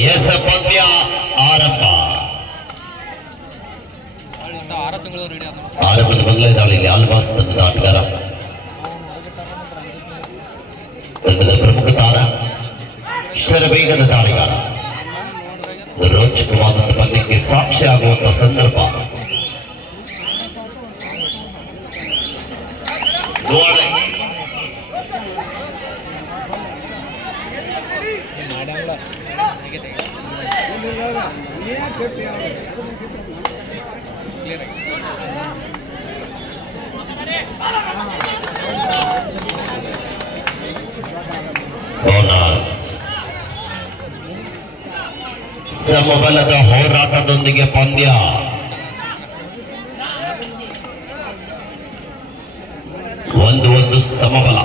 S ಪಂದ್ಯ ಆರಂಭ. ಆರಂಭದ ಮೊದಲನೇ ದಾಳಿಯಲ್ಲಿ ಆಲ್ವಾಸ್ ತಂಡದ ಆಟಗಾರ ತಂಡದ ಪ್ರಮುಖ ತಾರ ಶರವೇಗದ ದಾಳಿಗಾರ. ರೋಚಕವಾದಂತಹ ಪಂದ್ಯಕ್ಕೆ ಸಾಕ್ಷಿ ಆಗುವಂತಹ ಸಂದರ್ಭ. ಸಮಬಲದ ಹೋರಾಟದೊಂದಿಗೆ ಪಂದ್ಯ. ಒಂದು ಸಮಬಲ.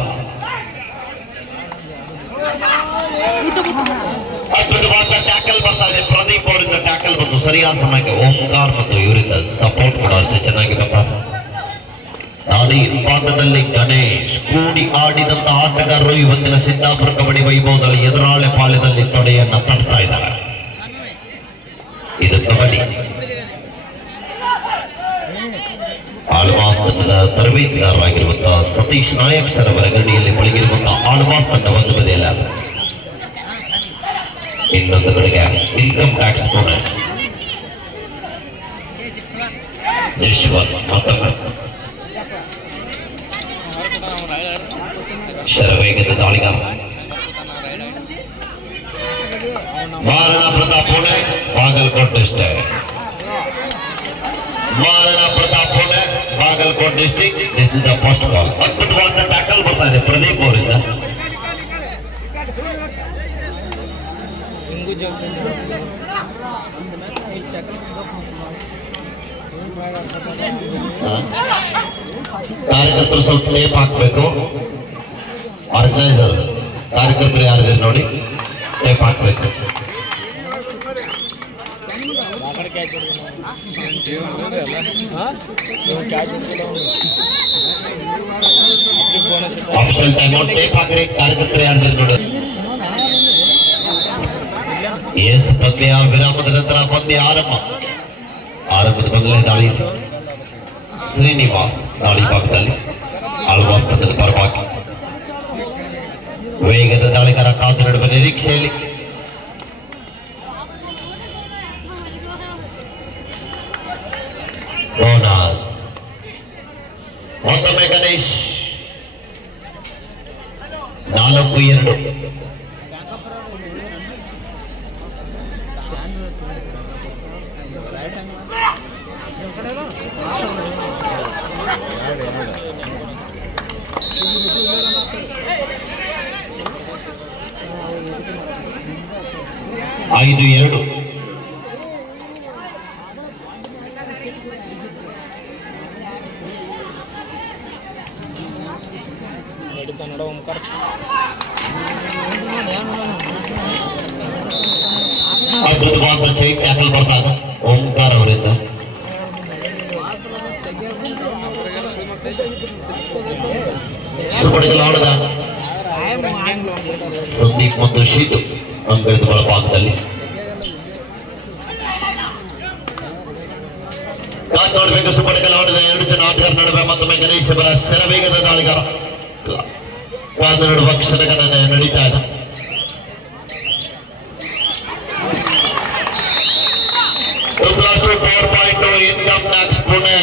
ಅದ್ಭುತವಾದ ಟ್ಯಾಕಲ್ ಬರ್ತಾ ಇದೆ. ಪ್ರದೀಪ್ ಅವರಿಂದ ಟ್ಯಾಕಲ್ ಬಂತು ಸರಿಯಾದ ಸಮಯಕ್ಕೆ. ಓಂಕಾರ್ ಮತ್ತು ಇವರಿಂದ ಸಪೋರ್ಟ್ ಕೂಡ ಅಷ್ಟೇ ಚೆನ್ನಾಗಿ ಬರ್ತಾರೆ. ದಾಳಿ ಭಾಗದಲ್ಲಿ ಗಣೇಶ್ ಕೂಡಿ ಆಡಿದಂತ ಆಟಗಾರರು ಇವತ್ತಿನ ಸಿದ್ದಾಪುರ ಕಬಡ್ಡಿ ವೈಭವದಲ್ಲಿ ಎದುರಾಳೆ ಪಾಳ್ಯದಲ್ಲಿ ತೊಡೆಯನ್ನ ತಟ್ತಾ ಇದ್ದಾರೆ. ಇದು ಕಬಡ್ಡಿ. ಆಳ್ವಾಸ್ ತಂಡದ ತರಬೇತಿದಾರರಾಗಿರುವಂತಹ ಸತೀಶ್ ನಾಯಕ್ ಸರ್ ಅವರ ಗಡಿಯಲ್ಲಿ ಪಳಗಿರುವಂತಹ ಆಳ್ವಾಸ್ ತಂಡ ಒಂದು ಬದಿಯಲ್ಲ, ಇನ್ನೊಂದು ಕಡೆಗೆ ಇನ್ಕಮ್ ಟ್ಯಾಕ್ಸ್ ಯಶ್ವರ್ ಮತ್ತೊಮ್ಮೆ ಶರವೇಗದ ದಾಳಿಗಾರ Maharana Pratap Pune Bagalkot district. Maharana Pratap Pune Bagalkot district. This is the first call. ಅದ್ಭುತವಾದ ಟ್ಯಾಕಲ್ ಬರ್ತಾ ಇದೆ ಪ್ರದೀಪ್ ಅವರಿಂದ. ಕಾರ್ಯಕರ್ತರು ಸ್ವಲ್ಪ ಟೇಪ್ ಹಾಕ್ಬೇಕು. ಆರ್ಗನೈಸರ್ ಕಾರ್ಯಕರ್ತರು ಯಾರಿದ್ದಾರೆ ನೋಡಿ, ಟೇಪ್ ಹಾಕ್ಬೇಕು. Option time out. ಟೇಪ್ ಹಾಕ್ರಿ ಕಾರ್ಯಕರ್ತರು ಯಾರಿದ್ದಾರೆ ನೋಡಿ. ಎಸ್ ಪಂದ್ಯ ವಿರಾಮದ ನಂತರ ಪಂದ್ಯ ಆರಂಭ. ಆರಂಭದ ಮೊದಲನೇ ದಾಳಿ ಶ್ರೀನಿವಾಸ್ ದಾಳಿ ಭಾಗದಲ್ಲಿ ಆಳ್ವಾಸ್ ತಂಡದ ಪರವಾಗಿ. ವೇಗದ ದಾಳಿಗಾರ ಕಾದು ನಡುವ ನಿರೀಕ್ಷೆಯಲ್ಲಿ. ಬೋನಸ್. ಮತ್ತೊಮ್ಮೆ ಗಣೇಶ್ 4-2. ಐದು 2. ಅದ್ಭುತವಾದ ಚೈನ್ ಟ್ಯಾಕಲ್ ಬರ್ತಾ ಇದೆ ಓಂಕಾರ್ ಅವರಿಂದ. ಸುಬಡಿಗಲಾಡದ ಸಂದೀಪ್ ಮತ್ತು ಶೀತು ಅಂಗಡಿದ ಒಳಭಾಗದಲ್ಲಿ ನೋಡಬೇಕು. ಸುಬಡಿಗಲಾಡದ 2 ಜನ ಆಟಗಾರ ನಡುವೆ ಮತ್ತೊಮ್ಮೆ ಗಣೇಶ್ ಅವರ ಶರವೇಗದ ದಾಳಿಗಾರ ಕಾದು ನಡುವ ಕ್ಷಣಗಣನೆ ನಡೀತಾ ಇದೆ. Income tax Pune.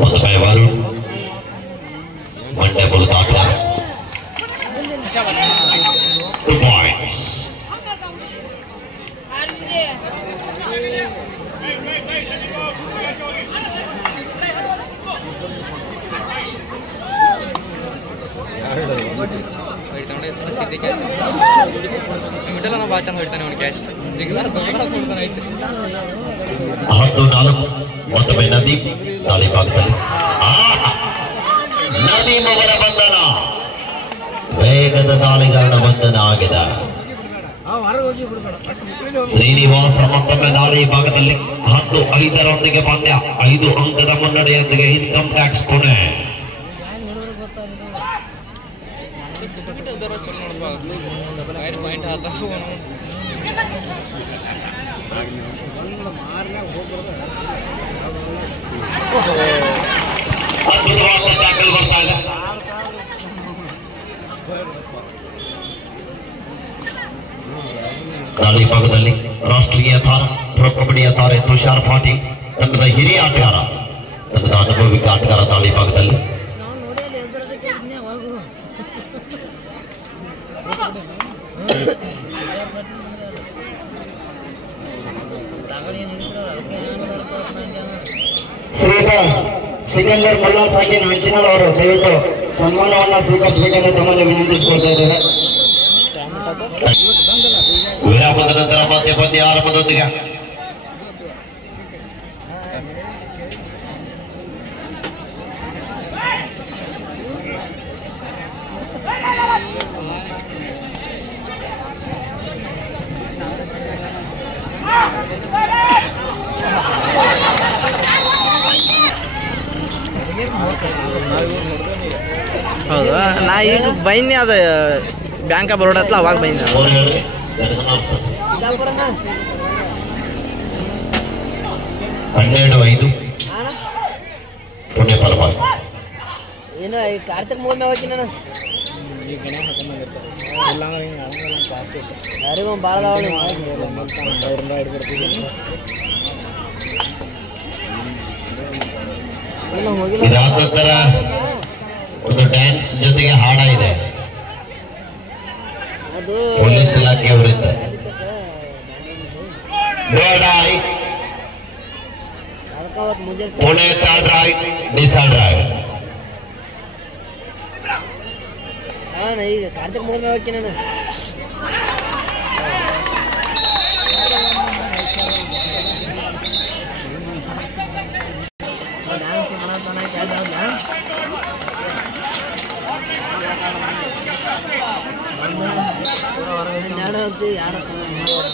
ಮತ್ತೊಮ್ಮೆ ವಾರು ಮಂಡ್ಯ ಮೂಲದ ಆಟಗಾರ. 2 ಪಾಯಿಂಟ್ಸ್. ಹತ್ತು 4. ಮತ್ತೊಮ್ಮೆ ನದೀಮ್ ದಾಳಿ ಭಾಗದಲ್ಲಿ. ನದೀಮ್ ಅವರ ಬಂಧನ. ವೇಗದ ದಾಳಿಗಾರನ ಬಂಧನ ಆಗಿದೆ. ಶ್ರೀನಿವಾಸ ಮತ್ತೊಮ್ಮೆ ದಾಳಿ ಭಾಗದಲ್ಲಿ 10-5 ಪಂದ್ಯ 5 ಅಂಕದ ಮುನ್ನಡೆಯೊಂದಿಗೆ ಇನ್ಕಮ್ ಟ್ಯಾಕ್ಸ್ ಪುಣೆ. ಅದ್ಭುತವಾದ ಟ್ಯಾಕಲ್ ಬರ್ತಾ ಇದೆ. ದಾಳಿ ಭಾಗದಲ್ಲಿ ರಾಷ್ಟ್ರೀಯ ತಾರ ಪ್ರೊ ಕಬಡ್ಡಿಯ ತಾರೆ ತುಷಾರ್ ಪಾಟೀಲ್ ತಂಡದ ಹಿರಿಯ ಆಟಗಾರ, ತಂಡದ ಅನುಭವಿಕ ಆಟಗಾರ ದಾಳಿ ಭಾಗದಲ್ಲಿ. ಶ್ರೀಯುತ ಸಿಕಂದರ್ ಮುಲ್ಲಾ ಸಾಕಿನ್ ಹಂಚಿನಲ್ ಅವರು ದಯವಿಟ್ಟು ಸನ್ಮಾನವನ್ನ ಸ್ವೀಕರಿಸಬೇಕೆಂದು ತಮ್ಮಲ್ಲಿ ವಿನಂತಿಸಿಕೊಳ್ತಾ ಇದ್ದೇವೆ. ವಿರಾಮದ ನಂತರ ಮತ್ತೆ ಪಂದ್ಯ ಆರಂಭದೊಂದಿಗೆ ಹೌದಾ? ನಾ ಈಗ ಬೈನಿ ಅದ ಬ್ಯಾಂಕ್ ಆಫ್ ಬರೋಡ ಹತ್ರ ಅವಾಗ ಬೈನಿ. 12-5 ಪುಣೆ ಪರವಾಗಿ. ಏನು ಈ ಕಾರ್ತಿಕ್ ಮೂಲ ಹೋಗಿ ನಾನು ಯಾರಿಗೂ ಭಾಳ ಇದಾದ ನಂತರ ಒಂದು ಡ್ಯಾನ್ಸ್ ಜೊತೆಗೆ ಹಾಡ ಇದೆ ಪೊಲೀಸ್ ಇಲಾಖೆಯವರಿಂದ. Pune third raid decide raid. ಈಗ ಕಾರ್ತಿಕ್ ಮೂಲ ಹೋಗಿ ನಾನು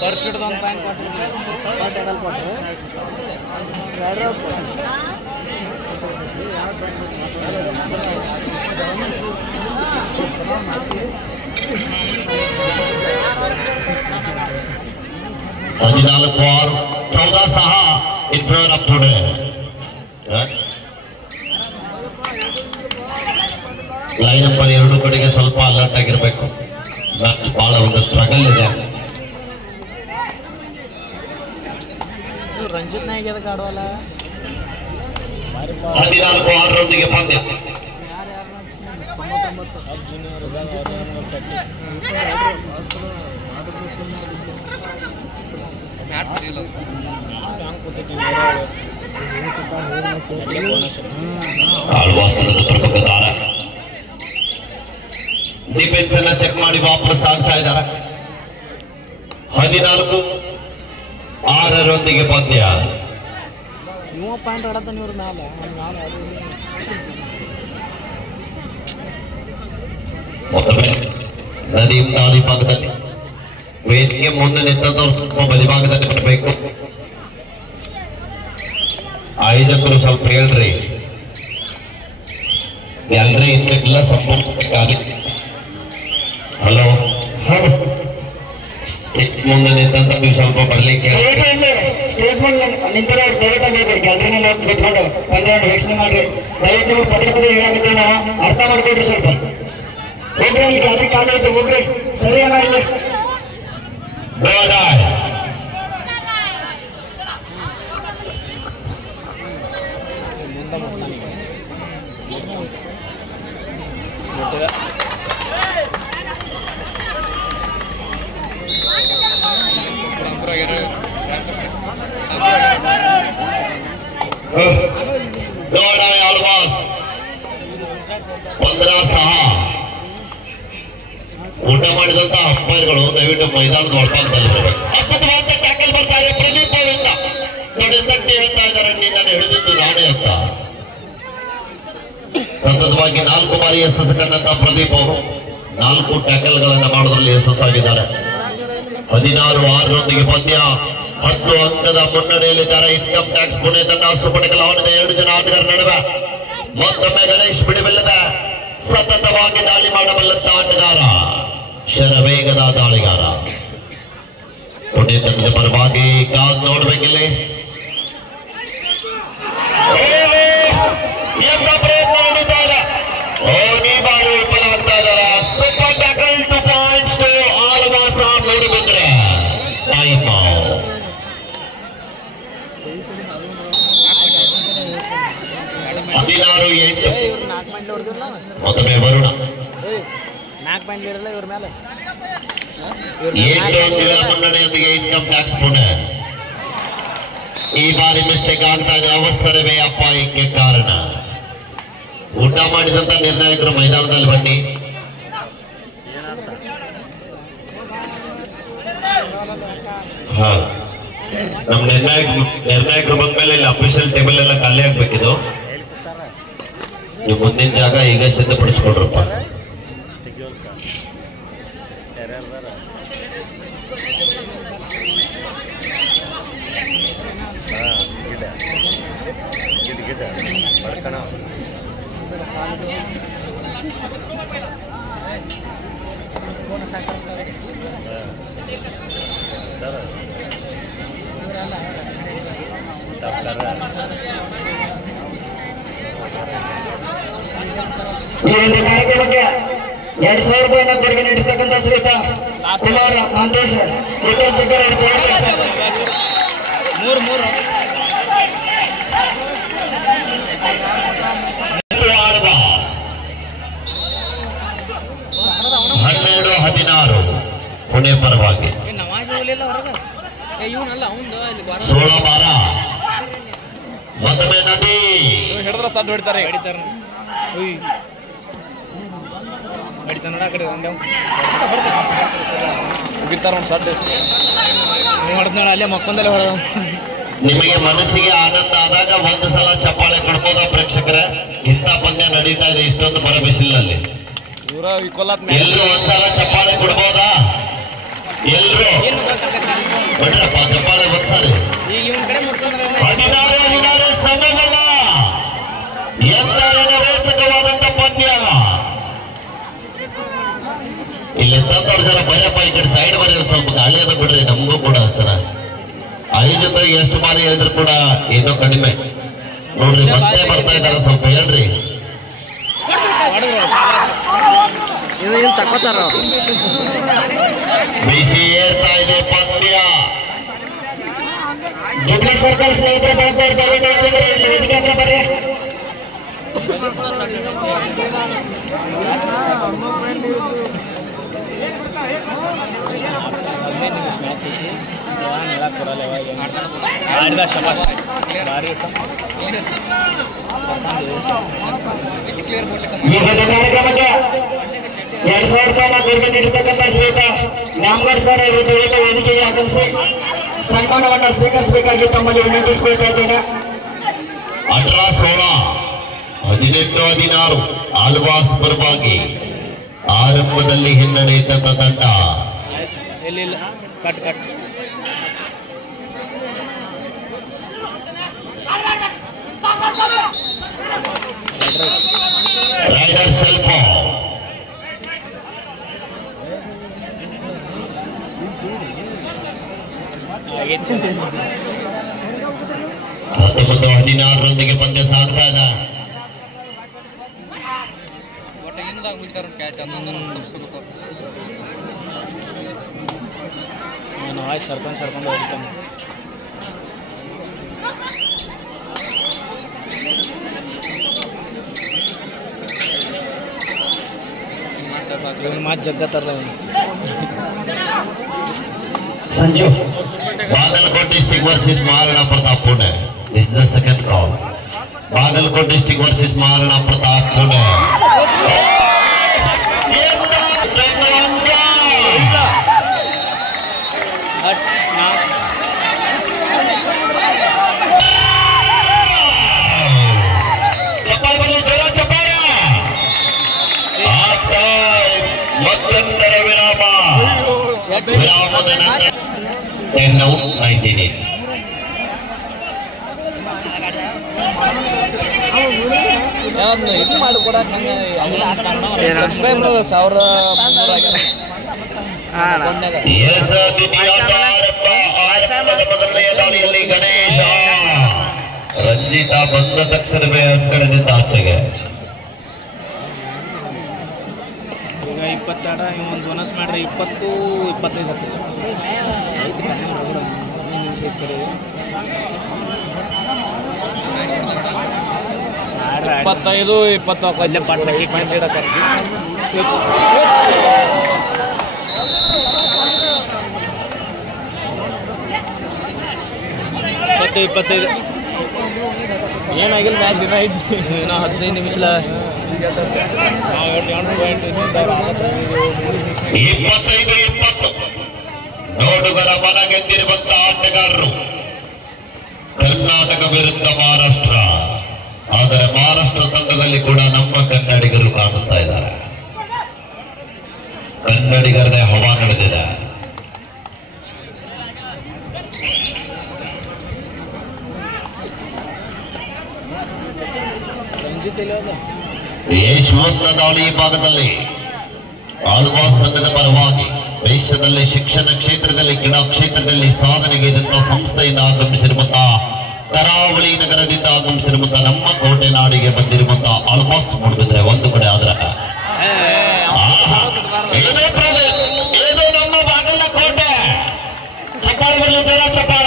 ಪರ್ಸ್ ಹಿಡ್ದು ಒಂದು ಪ್ಯಾಂಟ್ ಕೊಟ್ಟರು ಹದಿನಾಲ್ಕು 6 14-6 in favor of Pune. Line number 2 ಕಡೆಗೆ ಸ್ವಲ್ಪ ಅಲರ್ಟ್ ಆಗಿರ್ಬೇಕು. ಮ್ಯಾಚ್ ಬಹಳ ಒಂದು ಸ್ಟ್ರಗಲ್ ಇದೆ. ರಂಜಿತ್ ನಾಯ್ಕ ಅದಕ್ಕೆ ಆಡೋಲ್ಲ. 14-6 ಪಂದ್ಯ. ಆಳ್ವಾಸ್ತನದ ಪ್ರಮುಖ ತಾರ ಡಿಫೆನ್ಸ್ ಅನ್ನ ಚೆಕ್ ಮಾಡಿ ವಾಪಸ್ ಆಗ್ತಾ ಇದ್ದಾರೆ. 14-6 ಪಂದ್ಯ. ಪಾಯಿಂಟ್ ಆಡತಾನೆ ಇವ್ರ ಮ್ಯಾಲ ಮತ್ತೊಮ್ಮೆ ನದೀಂ ದಾಳಿ ಭಾಗದಲ್ಲಿ ವೇದಿಕೆ ಮುಂದೆ ನಿಂತದವರು ಸ್ವಲ್ಪ ಬಲಿಭಾಗದಲ್ಲಿ ಬರಬೇಕು. ಆಯೋಜಕರು ಸ್ವಲ್ಪ ಹೇಳ್ರಿ, ಎಲ್ರಿ ಇರ್ಲಿಲ್ಲ ಸಂಪೂರ್ಣ. ಹಲೋ, ಮುಂದೆ ನಿಂತ ನೀವು ಸ್ವಲ್ಪ ಬರ್ಲಿಕ್ಕೆ ಸ್ಟೇಜ್ ಮೇಲೆ ನಿಂತಿರೋರು ದಯವಿಟ್ಟು ಗ್ಯಾಲರಿನಲ್ಲಿ ಕೂತ್ಕೊಂಡು ಪಂದ್ಯವನ್ನು ವೀಕ್ಷಣೆ ಮಾಡ್ರಿ. ದಯವಿಟ್ಟು ನೀವು ಪದೇ ಹೇಳಾಕತ್ತೀವಿ, ನಾವು ಅರ್ಥ ಮಾಡ್ಕೊಡ್ರಿ. ಸ್ವಲ್ಪ ಹೋಗ್ರಿ, ಇಲ್ಲಿ ಗ್ಯಾಲರಿ ಖಾಲಿ ಐತೆ, ಹೋಗ್ರಿ. ಸರಿ ಅಣ್ಣ, ಇಲ್ಲ ಆಳ್ವಾಸ್ 15-6. ಊಟ ಮಾಡಿದಂತ ಅಂಪೈರ್ಗಳು ದಯವಿಟ್ಟು ಮೈದಾನದ ಒಳಭಾಗದಲ್ಲಿ ಬರಬೇಕು. ಅದ್ಭುತವಾದ ಟ್ಯಾಕಲ್ ಬರ್ತಾ ಇದೆ ಪ್ರದೀಪ್ ಅವರಿಂದ. ತೊಡೆತಟ್ಟಿ ಹೇಳ್ತಾ ಇದ್ದಾರೆ, ನಿನ್ನನ್ನು ಹಿಡಿದಿದ್ದು ನಾನೇ ಅಂತ. ಸತತವಾಗಿ 4 ಬಾರಿ ಯಶಸ್ಸು ಕಂಡಂತ ಪ್ರದೀಪ್ ಅವರು 4 ಟ್ಯಾಕಲ್ಗಳನ್ನ ಮಾಡೋದ್ರಲ್ಲಿ ಯಶಸ್ಸಾಗಿದ್ದಾರೆ. 16-6 ಪಂದ್ಯ 10 ಅಂಕದ ಮುನ್ನಡೆಯಲ್ಲಿದ್ದಾರೆ. ಇನ್ಕಮ್ ಟ್ಯಾಕ್ಸ್ ಪುಣೆ ತಂಡ ಸುಪಟಕಲ ಆಡಿದ 2 ಜನ ಆಟಗಾರ ನಡುವೆ ಮತ್ತೊಮ್ಮೆ ಗಣೇಶ್ ಬಿಡಬಲ್ಲದ ಸತತವಾಗಿ ದಾಳಿ ಮಾಡಬಲ್ಲಂತ ಆಟಗಾರ, ಶರವೇಗದ ದಾಳಿಗಾರ. ಪುಣೆ ತಂಡದ ಪರವಾಗಿ ಕಾದ್ ನೋಡ್ಬೇಕಿಲ್ಲಿ. ಎಂತ ಪ್ರಯತ್ನ ನಡೀತಾಗ ಈ ಬಾರಿ ವಿಫಲ ಆಗ್ತಾ ಇದ್ದಾರೆ. Super tackle 2 points to Alva's Moodbidri. Time 16-8 ಮತ್ತೊಮ್ಮೆ ವರುಣ 8 ಮುನ್ನಡೆಯೊಂದಿಗೆ ಇನ್ಕಮ್ ಟ್ಯಾಕ್ಸ್ ಪುಣೆ. ಈ ಬಾರಿ ಮಿಸ್ಟೇಕ್ ಆಗ್ತಾ ಇದೆ. ಅವಸರವೇ ಅಪಾಯಕ್ಕೆ ಕಾರಣ. ಊಟ ಮಾಡಿದಂತ ನಿರ್ಣಾಯಕರು ಮೈದಾನದಲ್ಲಿ ಬನ್ನಿ. ನಮ್ ನಿರ್ಣಾಯಕರು ಬಂದ್ಮೇಲೆ ಇಲ್ಲಿ ಅಫಿಷಿಯಲ್ ಟೇಬಲ್ ಎಲ್ಲ ಖಾಲಿ ಆಗ್ಬೇಕಿದು. ನೀವು ಮುಂದಿನ ಜಾಗ ಈಗ ಸಿದ್ಧಪಡಿಸ್ಕೊಡ್ರಪ್ಪ. ಈ ಒಂದು ಕಾರ್ಯಕ್ರಮಕ್ಕೆ 2,000 ರೂಪಾಯಿನ ಕೊಡುಗೆ ನೀಡಿರ್ತಕ್ಕಂಥ ಶ್ರೀಯುತ ಕುಮಾರ ಮಹಂತೇಶ್ ರಿಟೇಲ್ ಚೆಕ್ಕರ್ ಹನ್ನೆರಡು 16 ಪುಣೆ ಪರವಾಗಿ 16-12 ಮತ್ತೊಮ್ಮೆ ನದಿ ಹಿಡಿದ್ರ ಸಡ್ ಹೊಡಿತಾರೆ. ಕಡೆ ಬಿಡ್ತಾರ ಒಂದು ಸಡ್ ಹೊಡೆದ್ ನೋಡ ಅಲ್ಲೇ ಮಕ್ಕೊಂದಲ್ಲೇ ಹೊಡೆದ. ನಿಮಗೆ ಮನಸ್ಸಿಗೆ ಆನಂದ ಆದಾಗ ಒಂದು ಸಲ ಚಪ್ಪಾಳೆ ಕೊಡ್ಬೋದಾ ಪ್ರೇಕ್ಷಕರೇ? ಇಂಥ ಪಂದ್ಯ ನಡೀತಾ ಇದೆ ಇಷ್ಟೊಂದು ಬರ ಬಿಸಿಲಿನಲ್ಲಿ. ಎಲ್ರು ಒಂದ್ಸಲ ಚಪ್ಪಾಳೆ ಕೊಡ್ಬೋದಾ? ಎಲ್ರು ಬಿಡ್ರಪ್ಪ ಚಪ್ಪಾಳೆ ಒಂದ್ಸಾರಿ. 16-16 ಸಮಯಗಳ ಎಂತ ರೋಚಕವಾದಂತ ಪಂದ್ಯ. ಇಲ್ಲಿ ತಂದವ್ರು ಜನ ಬರಪ್ಪ ಈ ಕಡೆ ಸೈಡ್ ಬರೀ ಒಂದ್ ಸ್ವಲ್ಪ ಗಾಳಿ ಅದ ಬಿಡ್ರಿ. ನಮಗೂ ಕೂಡ ಜನ 5 ಜೊತೆಗೆ ಎಷ್ಟು ಬಾರಿ ಹೇಳಿದ್ರು ಕೂಡ ಏನೋ ಕಡಿಮೆ ನೋಡ್ರಿ. ಮತ್ತೆ ಬರ್ತಾ ಇದಾರೆ, ಸ್ವಲ್ಪ ಹೇಳ್ರಿ. ತಕ್ಕೋತಾರ ಬಿಸಿ ಏರ್ತಾ ಇದೆ ಪಂದ್ಯ. ಜುಬ್ಲಿ ಸರ್ಕಲ್ ಸ್ನೇಹಿತರು ಬರ್ತಾ ಇರ್ತಾರೆ. ಇಲ್ಲಿ ವೇದಿಕೆ ಹತ್ರ ಬರ್ರಿ. ಈ ಒಂದು ಕಾರ್ಯಕ್ರಮಕ್ಕೆ 2,000 ರೂಪಾಯಿನ ಕೊಡುಗೆ ನೀಡಿರ್ತಕ್ಕಂಥ ಶ್ರೀಯುತ ನ್ಯಾಮಗೌಡ್ ಸರ್ ಅವರು ದಯವಿಟ್ಟು ವೇದಿಕೆಗೆ ಆಗಮಿಸಿ ಸನ್ಮಾನವನ್ನ ಸ್ವೀಕರಿಸಬೇಕಾಗಿ ತಮ್ಮಲ್ಲಿ ವಿನಂತಿಸಿಕೊಳ್ತಾ ಇದ್ದೇನೆ. 18-16 18-16 ಆಳ್ವಾಸ್ ಪರವಾಗಿ ಆರಂಭದಲ್ಲಿ ಹಿನ್ನಡೆ ಇದ್ದಂತ ತಂಡ ಕಟ್ ರೈಡರ್ ಸ್ವಲ್ಪ ಮತ್ತು 16 ಪಂದ್ಯ ಸಾಗ್ತಾ ಇದೆ. ಸರ್ಕೊಂಡು ಹೊಡಿತಾನೆ. ಮಾತು ಜಗ್ಗತ್ತಾರಲ್ಲ Sanju. Bagalkot district versus Maharana Pratap Pune. This is the second call. Bagalkot district versus Maharana Pratap Pune. ವಿರಾಮದ ತದನಂತರ 10 ಔಟ್ 19 in. ಇದು ಮಾಡಿಕೊಡಕ್ ನಂಗೆ ಸಬ್ಸ್ಕ್ರೈಬರ್ 1300 ಎಸ್ ದ್ವಿತೀಯಾರ್ಧ ಆರಂಭದ ಮೊದಲನೆಯ ದಾಳಿಯಲ್ಲಿ ಗಣೇಶ ರಂಜಿತಾ ಬಂದ ತಕ್ಷಣವೇ ಕಡೆದಿಂದ ಆಚೆಗೆ. ಈಗ 22 ಒಂದು ಬೋನಸ್ ಮಾಡ್ರೆ 20-25 25 20 ಇಡಕ್ಕೆ ಏನಾಗಿಲ್ಲ ಮ್ಯಾಚ್ ಇನ್ನೂ 15 ನಿಮಿಷ 25-20 ನೋಡುಗರ ಮನ ಗೆದ್ದಿರುವಂತಹ ಆಟಗಾರರು ಕರ್ನಾಟಕ ವಿರುದ್ಧ ಮಹಾರಾಷ್ಟ್ರ. ಆದರೆ ಮಹಾರಾಷ್ಟ್ರ ತಂಡದಲ್ಲಿ ಕೂಡ ನಮ್ಮ ಕನ್ನಡಿಗರು ಕಾಣಿಸ್ತಾ ಇದ್ದಾರೆ. ಕನ್ನಡಿಗರದೇ ಹವಾ ನಡೆದಿದೆ. ಯಶವಂತ ದಾಳಿ ಭಾಗದಲ್ಲಿ ಆಳ್ವಾಸ್ ತಂಡದ ಪರವಾಗಿ ದೇಶದಲ್ಲಿ ಶಿಕ್ಷಣ ಕ್ಷೇತ್ರದಲ್ಲಿ ಕ್ರೀಡಾ ಕ್ಷೇತ್ರದಲ್ಲಿ ಸಾಧನೆಗೆ ಇದ್ದಂತಹ ಸಂಸ್ಥೆಯಿಂದ ಆಗಮಿಸಿರುವಂತಹ ಕರಾವಳಿ ನಗರದಿಂದ ಆಗಮಿಸಿರುವಂತಹ ನಮ್ಮ ಕೋಟೆ ನಾಡಿಗೆ ಬಂದಿರುವಂತಹ ಆಳ್ವಾಸ್ ಮೂಡಿದ್ರೆ ಒಂದು ಕಡೆ ಆದ್ರೆ ಏదో ನಮ್ಮ ಬಾಗಲಕೋಟೆ ಚಪ್ಪಾಳೆ ಬರಲಿ ಜನ ಚಪ್ಪಾಳ.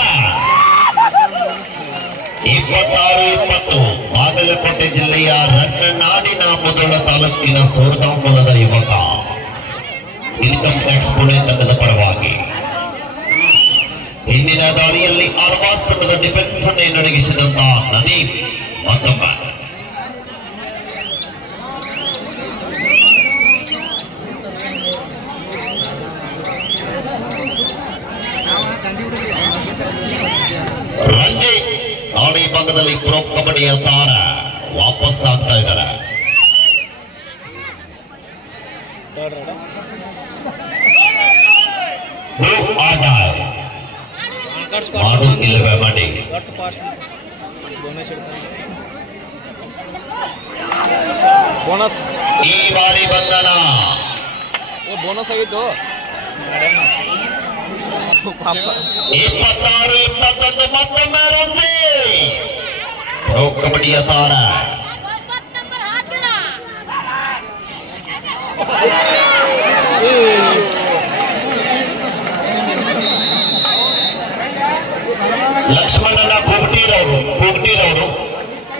26-20 ಬಾಗಲಕೋಟೆ ಜಿಲ್ಲೆಯ ರನ್ನನಾಡಿನ ಮೊದಲ ತಾಲೂಕಿನ ಸೋರ್ಗಾ ಮೂಲದ ಯುವಕ ಇನ್ಕಮ್ ಟ್ಯಾಕ್ಸ್ ಪುಣೆ ತಂಡದ ಪರವಾಗಿ ಹಿಂದಿನ ದಾಳಿಯಲ್ಲಿ ಆಳ್ವಾಸ್ ತಂಡದ ಡಿಫೆನ್ಸ್ ಅನ್ನು ನಡಗಿಸಿದಂತಹ ನದೀಮ್ ಮತ್ತೊಮ್ಮೆ ರಂಜಿ ದಾಳಿ ಭಾಗದಲ್ಲಿ ಪ್ರೋ ಕಬಡ್ಡಿಯ ತಾರ ವಾಪಸ್ ಆಗ್ತಾ ಇದ್ದಾರೆ. ಮಾಡುತ್ತಿಲ್ಲವೇ ಮಾಡಿ ಬೋನಸ್ ಈ ಬಾರಿ ಬಂಧನ ಬೋನಸ್ ಆಗಿತ್ತು. 26-21 ಮತ್ತೊಮ್ಮೆ ರಂಜಿ ಪ್ರೋ ಕಬಡ್ಡಿಯ ತಾರ ಲಕ್ಷ್ಮಣನ ಕೂಗ್ಟೀರವರು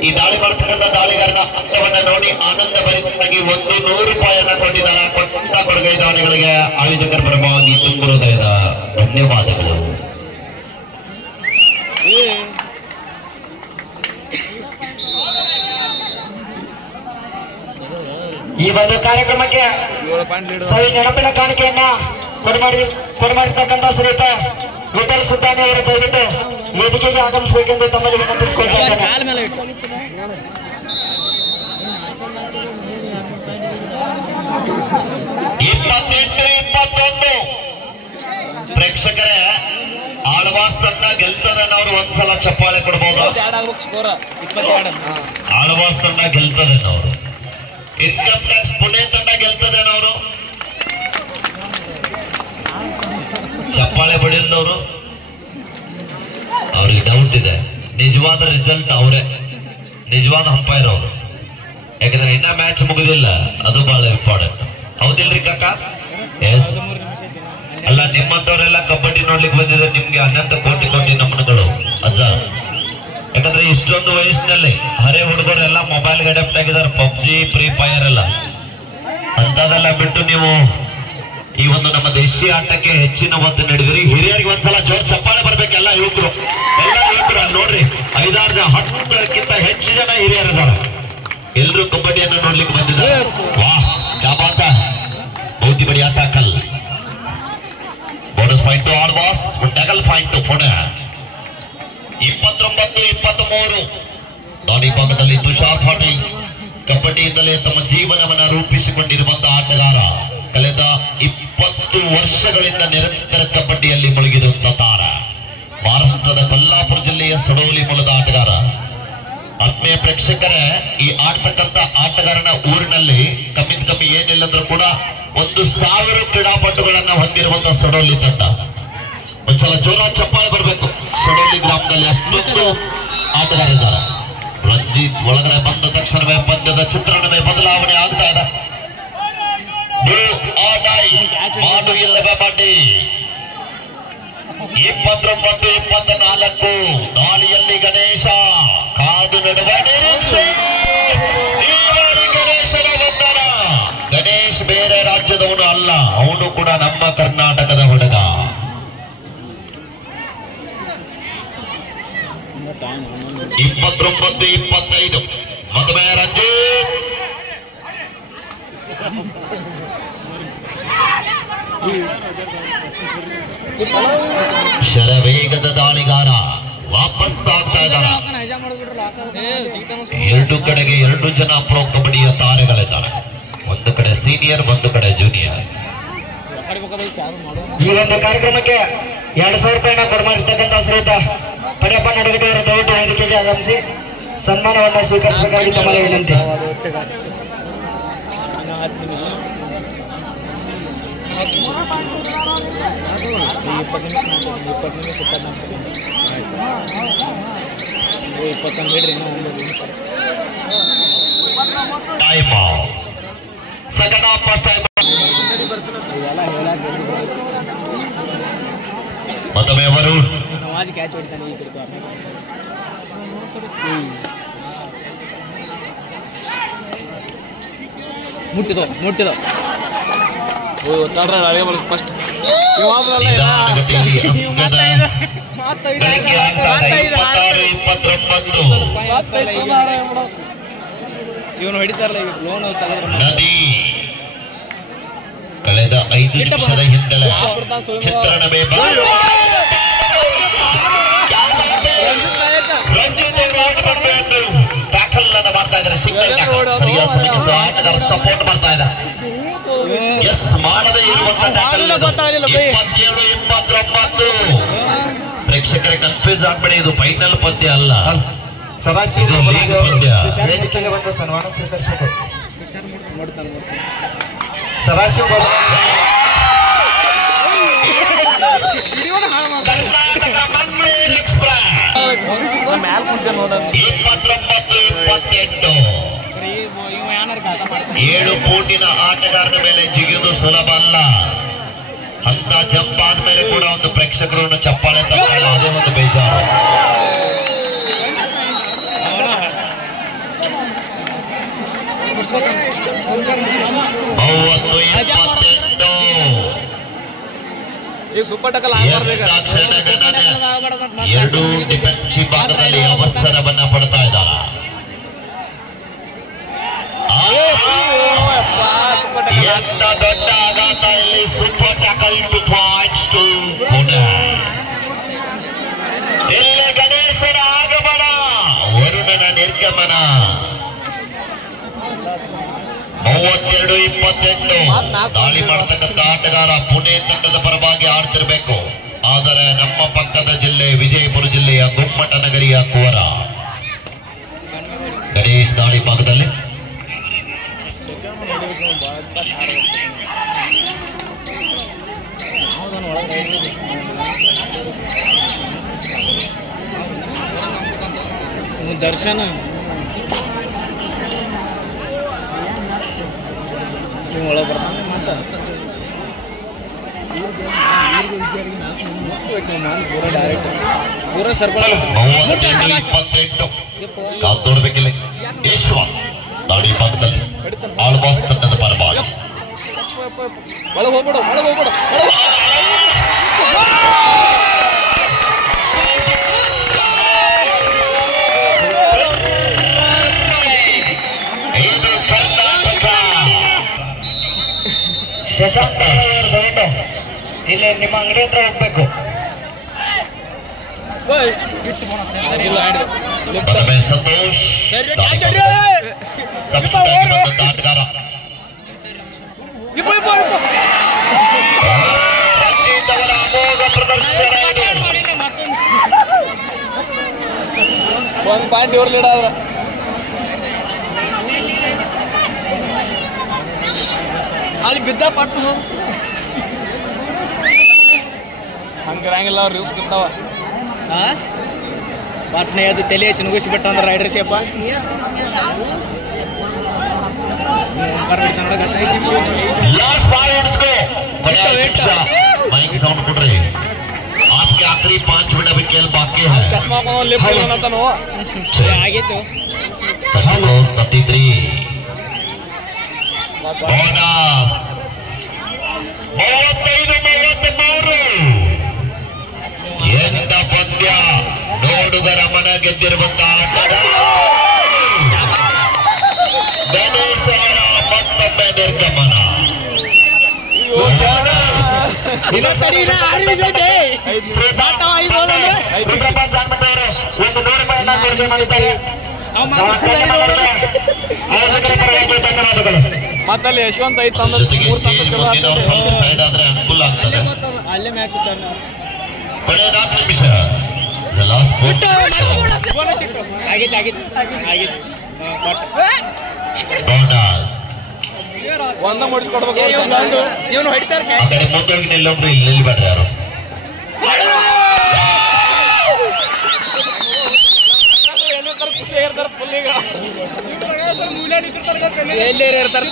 ಈ ದಾಳಿ ಮಾಡತಕ್ಕಂಥ ದಾಳಿಗಾರನ ಅಂಕವನ್ನ ನೋಡಿ ಆನಂದ ಭರಿತವಾಗಿ 100 ರೂಪಾಯಿಯನ್ನ ಕೊಟ್ಟಿದ್ದಾರೆ. ಕೊಟ್ಟ ಕೊಡುಗೈ ದಾಳಿಗಳಿಗೆ ಆಯೋಜಕರ ಪರವಾಗಿ ತುಂಬು ಹೃದಯದ ಧನ್ಯವಾದಗಳು. ಈ ಒಂದು ಕಾರ್ಯಕ್ರಮಕ್ಕೆ ಸವಿ ನೆನಪಿನ ಕಾಣಿಕೆಯನ್ನ ಕೊಡಮಾಡಿರ್ತಕ್ಕಂಥ ಶ್ರೀಯುತ ವಿಠಲ್ ಸುದ್ದಾನಿ ಅವರು ದಯವಿಟ್ಟು ವೇದಿಕೆಗೆ ಆಗಮಿಸಬೇಕೆಂದು ತಮ್ಮಲ್ಲಿ ವಿನಂತಿಸಿಕೊಳ್ತಾ ಇದ್ದೇನೆ. ಪ್ರೇಕ್ಷಕರೇ ಆಳ್ವಾಸ್ ತಂಡ ಗೆಲ್ತದನ್ನವ್ರು ಒಂದ್ಸಲ ಚಪ್ಪಾಳೆ ಕೊಡ್ಬೋದು. ಆಳ್ವಾಸ್ ತಂಡ ಗೆಲ್ತದನ್ನವ್ರು. ಇನ್ಕಮ್ ಟ್ಯಾಕ್ಸ್ ಪುಣೆ ತಂಡ ಗೆಲ್ತದೇನವರು ಚಪ್ಪಾಳೆ ಬಡಿಲ್ದವರು ಅವ್ರಿಗೆ ಡೌಟ್ ಇದೆ. ನಿಜವಾದ ರಿಸಲ್ಟ್ ಅವರೇ, ನಿಜವಾದ ಅಂಪೈರ್ ಅವರು. ಯಾಕಂದ್ರೆ ಇನ್ನ ಮ್ಯಾಚ್ ಮುಗಿದಿಲ್ಲ, ಅದು ಬಹಳ ಇಂಪಾರ್ಟೆಂಟ್. ಹೌದಿಲ್ರಿ ಕಾಕ? ಎಸ್. ಅಲ್ಲ, ನಿಮ್ಮಂತವರೆಲ್ಲ ಕಬಡ್ಡಿ ನೋಡ್ಲಿಕ್ಕೆ ಬಂದಿದ್ರೆ ನಿಮ್ಗೆ ಅನಂತ ಕೋಟಿ ನಮನಗಳು ಅಜ್ಜ. ಯಾಕಂದ್ರೆ ಇಷ್ಟೊಂದು ವಯಸ್ಸಿನಲ್ಲಿ ಹರೇ ಹುಡುಗರೆಲ್ಲ ಮೊಬೈಲ್ಗೆ ಅಡಾಪ್ಟ್ ಆಗಿದ್ದಾರೆ. ಪಬ್ಜಿ, ಫ್ರೀ ಫೈರ್ ಎಲ್ಲ ಅಂತದೆಲ್ಲ ಬಿಟ್ಟು ನೀವು ಈ ಒಂದು ನಮ್ಮ ದೇಶೀಯ ಆಟಕ್ಕೆ ಹೆಚ್ಚಿನ ಒತ್ತು ನೀಡಿದ್ರಿ. ಹಿರಿಯರಿಗೆ ಒಂದ್ಸಲ ಜೋರ್ ಚಪ್ಪಾಳೆ ಬರ್ಬೇಕು. ಎಲ್ಲ ಯುವಕರು ಅಲ್ಲಿ ನೋಡ್ರಿ 5-10ಕ್ಕಿಂತ ಹೆಚ್ಚು ಜನ ಹಿರಿಯರಿದ್ದಾರೆ. ಎಲ್ಲರೂ ಕಬಡ್ಡಿಯನ್ನು ನೋಡ್ಲಿಕ್ಕೆ ಬಂದಿದ್ದಾರೆ. ವಾಹ್, ಕ್ಯಾ ಬಾತ, ಬಹುತಿ ಬಡಿಯಾ tackle. Bonus point Alvas, tackle point Pune. 29-23 ದಾಳಿ ಭಾಗದಲ್ಲಿ ತುಷಾರ್ ಪಾಟೀಲ್ ಕಬಡ್ಡಿಯಿಂದಲೇ ತಮ್ಮ ಜೀವನವನ್ನ ರೂಪಿಸಿಕೊಂಡಿರುವಂತಹ ಆಟಗಾರ. ಕಳೆದ 20 ವರ್ಷಗಳಿಂದ ನಿರಂತರ ಕಬಡ್ಡಿಯಲ್ಲಿ ಮುಳುಗಿರುವಂತಹ ತಾರ, ಮಹಾರಾಷ್ಟ್ರದ ಕೊಲ್ಲಾಪುರ ಜಿಲ್ಲೆಯ ಸಡೋಲಿ ಮೂಲದ ಆಟಗಾರ. ಆತ್ಮೀಯ ಪ್ರೇಕ್ಷಕರೇ, ಈ ಆಡ್ತಕ್ಕಂಥ ಆಟಗಾರನ ಊರಿನಲ್ಲಿ ಕಮ್ಮಿ ಏನಿಲ್ಲ ಅಂದ್ರೂ ಕೂಡ 1,000 ಕ್ರೀಡಾಪಟುಗಳನ್ನ ಹೊಂದಿರುವಂತಹ ಸಡೋಲಿ ತಂಡ. ಒಂದ್ಸಲ ಜೋರ ಚಪ್ಪಾಳೆ ಬರಬೇಕು. ಸಡೋಲಿ ಗ್ರಾಮದಲ್ಲಿ ಅಷ್ಟೊಂದು ಆಟಗಾರಿದ್ದಾರೆ. ರಂಜಿತ್ ಒಳಗಡೆ ಬಂದ ತಕ್ಷಣವೇ ಪಂದ್ಯದ ಚಿತ್ರಣವೇ ಬದಲಾವಣೆ ಆಗ್ತಾ ಇದೆ. ಮಾಡು ಇಲ್ಲವೇ ಮಾಡಿ 29-24 ದಾಳಿಯಲ್ಲಿ ಗಣೇಶ ಕಾದು ನಡುವ ನಿರೀಕ್ಷೆ. ಈ ಬಾರಿ ಗಣೇಶನ ಬಂಧನ. ಗಣೇಶ್ ಬೇರೆ ರಾಜ್ಯದವನು ಅಲ್ಲ, ಅವನು ಕೂಡ ನಮ್ಮ ಕರ್ನಾಟಕದ ಹುಡುಗ. 29-25 ಮದುವೆ ರಂಜಿತ್. ಶರವೇಗದ ದಾಳಿಗಾರ ವಾಪಸ್ ಆಗ್ತಾ ಇದ್ದಾರೆ. ಎರಡು ಕಡೆಗೆ 2 ಜನ ಪ್ರೊ ಕಬಡ್ಡಿಯ ತಾರೆಗಳಿದ್ದಾರೆ. ಒಂದು ಕಡೆ ಸೀನಿಯರ್, ಒಂದು ಕಡೆ ಜೂನಿಯರ್. ಈ ಒಂದು ಕಾರ್ಯಕ್ರಮಕ್ಕೆ 2,000 ರೂಪಾಯಿನ ಕೊಡಮಾಡಿರ್ತಕ್ಕಂಥ ಶ್ರೀಯುತ ಪಡೆಯಪ್ಪ ನಡಗಡೆಯವರು ದಯವಿಟ್ಟು ವೇದಿಕೆಗೆ ಆಗಮಿಸಿ ಸನ್ಮಾನವನ್ನು ಸ್ವೀಕರಿಸಬೇಕಾಗಿ ತಮ್ಮಲ್ಲಿ ವಿನಂತಿ. Time second half first time. ಮತ್ತೊಮ್ಮೆ ಅವರು ಮುಟ್ಟಿದ ಫಸ್ಟ್ ಇವನು ಹೊಡಿತಾರಲ್ಲ ಲೋನ್ ನದಿ. ಕಳೆದ 5 ನಿಮಿಷದ ಹಿಂದೆಲೆ ಚಿತ್ರಣವೇ ಟ್ಯಾಕಲ್ ಅನ್ನ ಮಾಡ್ತಾ ಇದ್ದಾರೆ. ಸಿಂಗಲ್ ಟ್ಯಾಕಲ್ ಸರಿಯಾದ ಸಮಯಕ್ಕೆ ಆಟಗಾರ ಸಪೋರ್ಟ್ ಮಾಡ್ತಾ ಇದ್ದಾರೆ. ಎಸ್ ಮಾಡದೇ ಇರುವಂತ ಟ್ಯಾಕಲ್. 27-29 ಪ್ರೇಕ್ಷಕರಿಗೆ ಕನ್ಫ್ಯೂಸ್ ಆಗ್ಬೇಡಿ, ಇದು ಫೈನಲ್ ಪಂದ್ಯ ಅಲ್ಲ, ಇದು ಲೀಗ್ ಪಂದ್ಯ. ವೇದಿಕೆಗೆ ಬಂದು ಸನ್ಮಾನ ಸ್ವೀಕರಿಸಬೇಕು. ಸದಾಶಿವ ಕರ್ನಾಟಕ ಮಂಗಳೂರು ಎಕ್ಸ್ಪ್ರೆಸ್ 29-28 7 ಫೂಟಿನ ಆಟಗಾರನ ಮೇಲೆ ಜಿಗಿಯುವುದು ಸುಲಭ ಅಲ್ಲ. ಅಂತ ಜಂಪ್ ಆದ್ಮೇಲೆ ಕೂಡ ಒಂದು ಪ್ರೇಕ್ಷಕರನ್ನು ಚಪ್ಪಾಳೆ ತಗೊಳ್ಳಲ್ಲ, ಅದೇ ಒಂದು ಬೇಜಾರು. 2 ಡಿಫೆನ್ಸಿವ್ ಭಾಗದಲ್ಲಿ ಅವಸರವನ್ನ ಪಡ್ತಾ ಇದ್ದಾರ. ಎಂತ ದೊಡ್ಡ ಆಘಾತ ಇಲ್ಲಿ. Super tackle 2 points to Pune. ಇಲ್ಲಿ ಗಣೇಶನ ಆಗಮನ, ವರುಣನ ನಿರ್ಗಮನ. 32-28 ದಾಳಿ ಮಾಡತಕ್ಕಂಥ ಆಟಗಾರ ಪುಣೆ ತಂಡದ ಪರವಾಗಿ ಆಡ್ತಿರ್ಬೇಕು. ಆದರೆ ನಮ್ಮ ಪಕ್ಕದ ಜಿಲ್ಲೆ ವಿಜಯಪುರ ಜಿಲ್ಲೆಯ ಗುಮ್ಮಟ ನಗರಿಯ ಕುವರ ಗಣೇಶ್ ದಾಳಿ ಭಾಗದಲ್ಲಿ ದರ್ಶನ ಒಳಗೆ ಬರ್ತಾನೆ. ಪೂರ ಸರ್ಕಲ್ 28 ಕಾದ್ ನೋಡ್ಬೇಕಿಲ್ಲ. ಯಶ್ವ ದಾಳಿ ಭಾಗದಲ್ಲಿ ಆಲ್ಮೋಸ್ಟ್ ತಂಡದ ಪರವಾಗಿ ಒಳಗೆ ಹೋಗ್ಬಿಡು. ಶಶಾಂಕ್ ದಯವಿಟ್ಟು ಇಲ್ಲಿ ನಿಮ್ಮ ಅಂಗಡಿ ಹತ್ರ ಹೋಗ್ಬೇಕು. ಸಂತೋಷ್ ಆಟಗಾರ ರಂಜಿತ್ ಅವರ ಅಮೋಘ ಪ್ರದರ್ಶನ ಇದು. ಒಂದು ಪಾಯಿಂಟ್ ಇವ್ರು ಲೀಡ್ ಆದ್ರ ಅಲ್ಲಿ ಬಿದ್ದ ಪಟ್ಟು ಹಂಗಿರಂಗಿಲ್ಲ ಅವ್ರು ರಿವ್ಸ್ ಇರ್ತಾವ. ಪಟ್ನೆ ಅದು ತಲೆ ಚಿನ್ಗುಸಿಬಿಟ್ಟ ಅಂದ್ರೆ ರೈಡರ್ ಶೇಪ लास्ट 5 मिनट्स को माइक साउंड ಕೊಡ್ರಿ. आपके आखिरी 5 मिनट अभी खेल बाकी है. ಚಸ್ಮಾ ಲಿಫ್ಟ್ ಅನ್ನತಾನು ಆಗಿತ್ತು 33 ಬೋನಸ್ 35-33. ಎಂತ ಪಂದ್ಯ, ನೋಡುಗರ ಮನ ಗೆದ್ದಿರುವಂತಹ ಆಟದ ಗಣೇಶ್ ಅವರ ಮತ್ತೊಮ್ಮೆ ನಿರ್ಗಮನ. ರುದ್ರಪ್ಪ ಜಾನ್ಮಠ ಅವರು ಒಂದು ₹100 ಕೊಡುಗೆ ಮಾಡಿದ್ದಾರೆ. ಆಯೋಜಕರ ಪರವಾಗಿ ಧನ್ಯವಾದಗಳು. ಮತ್ತಲ್ಲಿ ಯಶವಂತ ಐತ್ ಜೊತೆಗೆ ಸ್ಟೇಜ್ ಮುಂದಿನವರು ಸ್ವಲ್ಪ ಸೈಡ್ ಆದ್ರೆ ಅನುಕೂಲ ಆಗ್ತದೆ. ಅಲ್ಲೇ ಮ್ಯಾಚ್ ಕೊನೆ 4 ನಿಮಿಷ. Last bonus. ಒಂದ ಮುಡಿಸ್ಕೊಡ್ಬೇಕು. ಇವನು ಹೊಡಿತಾರೆ ಆ ಕಡೆ ಮುಂದೋಗಿ ನಿಲ್ಲೊಬ್ರು ಇಲ್ಲಿ ನಿಲ್ಬೇಡ್ರಿ ಯಾರು. ಖುಷಿ ಆಗಿರ್ತಾರ ಫುಲ್. ಈಗ ಎಲ್ಲೇ ಇರ್ತಾರೆ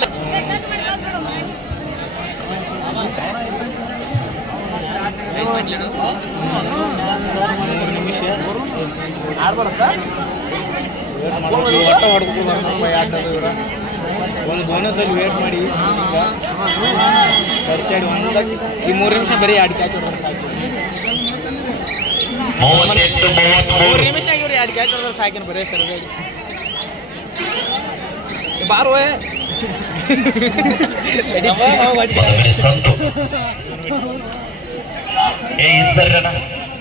ನಿಮಿಷ ಒಟ್ಟ ಹೊಡೆದು ಒಂದು ಬೋನಸಲ್ಲಿ ವೇಟ್ ಮಾಡಿ ಈಗ ಸರಿ ಸೈಡ್ ಒಂದಕ್ಕೆ ಈ 3 ನಿಮಿಷ ಬರೀ 2 ಕ್ಯಾಚ್ ಹೊಡೆದ್ರೆ ಸಾಕು. 38-33. ನಿಮಿಷ ಆಗಿವ್ರಿ 2 ಕ್ಯಾಚ್ ಹೊಡೆದ್ರೆ ಸಾಕಿನ ಬರೀ ಸರ್ ಬಾರುವೆ ಬದಗಡೆ ಸಂತು. ए इन्सर्ट ना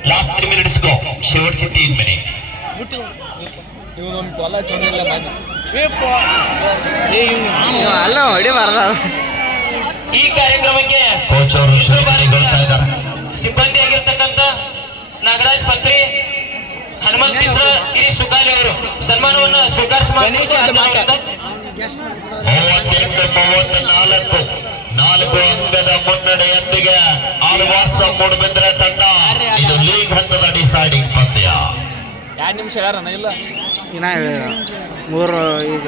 लास्ट 3 मिनिट्स को शेवटचे 3 मिनिट. ಇವನೊಂದು ತೊಲ ಚೊಂದಿಲ್ಲ ಮಾಡಿ ಅಲ್ಲ ಹೊಡಿಬಾರ್ದ. ಈ ಕಾರ್ಯಕ್ರಮಕ್ಕೆ ಕೋಚ್ ಅವರು ಶ್ರೀಗಳಿಗೊಳ್ತಾ ಇದ್ದಾರೆ. ಸಿಬ್ಬಂದಿ ಆಗಿರ್ತಕ್ಕಂಥ ನಾಗರಾಜ್ ಪತ್ರಿ, ಹನುಮಂತ್ ಮಿಶ್ರಾ, ಈ ಸುಕಾಲಿ ಅವರು ಸನ್ಮಾನವನ್ನು ಸ್ವೀಕರಿಸಬೇಕು. 38-34 4 ಅಂಕದ ಮುನ್ನಡೆಯೊಂದಿಗೆ ಆಳ್ವಾಸ ಮೂಡಬಿದ್ರೆ ತಂಡ. ಇದು ಲೀಗ್ ಹಂತದ ಡಿಸೈಡಿಂಗ್ ಪಂದ್ಯ. 2 ನಿಮಿಷ ಯಾರನ್ನ ಇಲ್ಲ ಇನ್ನ ಹೇಳಿದ 3 ಈಗ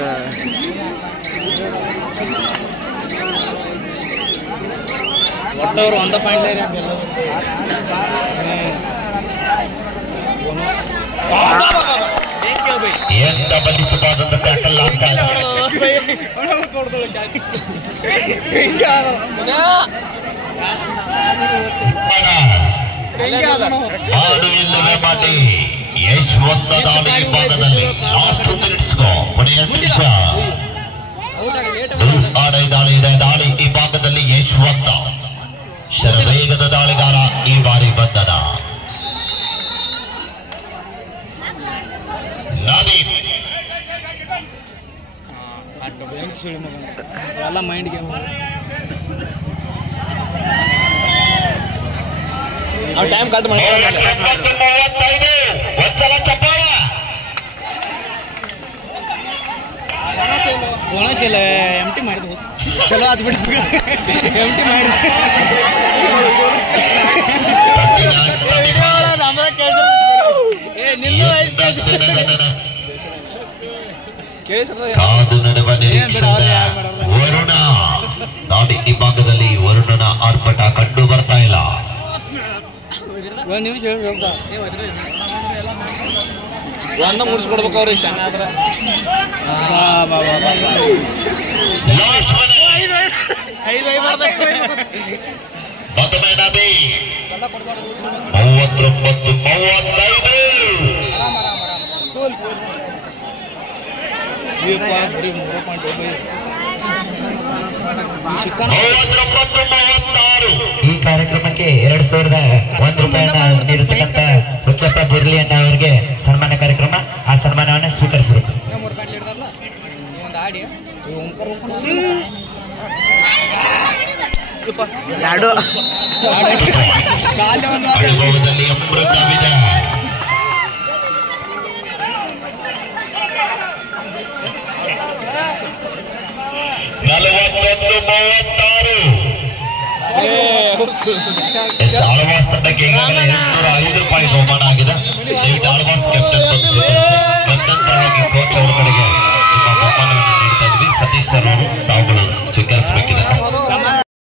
ಒಟ್ಟವರು 1 ಪಾಯಿಂಟ್ ಎಂತ ಬಲಿಷ್ಠವಾದಂತ ಟ್ಯಾಕಲ್ ಆಗ್ತಾ ಇದೆ. ಆಡು ಇಲ್ಲವೇ ಮಾಡಿ ಯಶವಂತ ದಾಳಿ ಭಾಗದಲ್ಲಿ ಲಾಸ್ಟ್ 2 ಮಿನಿಟ್ಸ್ ಕೊನೆಯ ನಿಮಿಷ. ದಾಳಿ ಇದೆ. ದಾಳಿ ಈ ಭಾಗದಲ್ಲಿ ಯಶವಂತ ಶರವೇಗದ ದಾಳಿಗಾರ ಈ ಬಾರಿ ಬಂಧನ. ನವೀನ್ ಎಲ್ಲ ಮೈಂಡ್ ಗೇಮ್ ಟೈಮ್ ಕಟ್ ಮಾಡಿ 35 ಒಂದ್ಸಲ ಚಪ್ಪಾಳ. ಬೋನಸ್ ಎಂಟಿ ಮಾಡಿದ್ವು ಚಲೋ ಅದು ಬಿಟ್ಟು ಎಂಟಿ ಮಾಡಿ ಕಾದು ನಡೆವ ನಿರೀಕ್ಷೆಯ ವರುಣ ದಾಡಿ ಈ ಭಾಗದಲ್ಲಿ ವರುಣನ ಆರ್ಭಟ ಕಂಡು ಬರ್ತಾ ಇಲ್ಲ. 1 ನಿಮಿಷ ಒಂದ ಮುಡಿಸ್ಕೊಡ್ಬೇಕು ಅವ್ರಿಗೆ ಶನ ಆದ್ರೆ. ಮತ್ತೊಮ್ಮೆ ನದಿ 39-35. ಬರೀ 39-36. ಈ ಕಾರ್ಯಕ್ರಮಕ್ಕೆ 2001 ರೂಪಾಯಿಯನ್ನ ನೀಡತಕ್ಕಂತ ಹುಚ್ಚಪ್ಪ ಬಿರ್ಲಿ ಅಣ್ಣ ಅವರಿಗೆ ಸನ್ಮಾನ ಕಾರ್ಯಕ್ರಮ. ಆ ಸನ್ಮಾನವನ್ನು ಸ್ವೀಕರಿಸಬೇಕು. ಆಡಿ ಎರಡು ಅನುಭವದಲ್ಲಿ ಅಮೃತವಿದೆ. ಆಳ್ವಾಸ್ ತಂಡಕ್ಕೆ ಈಗಾಗಲೇ 205 ರೂಪಾಯಿ ಬಹುಮಾನ ಆಗಿದೆ. ದಯವಿಟ್ಟು ಆಳ್ವಾಸ್ ಕ್ಯಾಪ್ಟನ್ ಬಂದಂತರವಾಗಿ ಕೋಚ್ ಅವರ ಕಡೆಗೆ ನಿಮ್ಮ ಬಹುಮಾನವನ್ನು ನೀಡ್ತಾ ಇದ್ವಿ. ಸತೀಶ್ ಸರ್ ಅವರು ತಾವುಗಳು ಸ್ವೀಕರಿಸಬೇಕಿದೆ.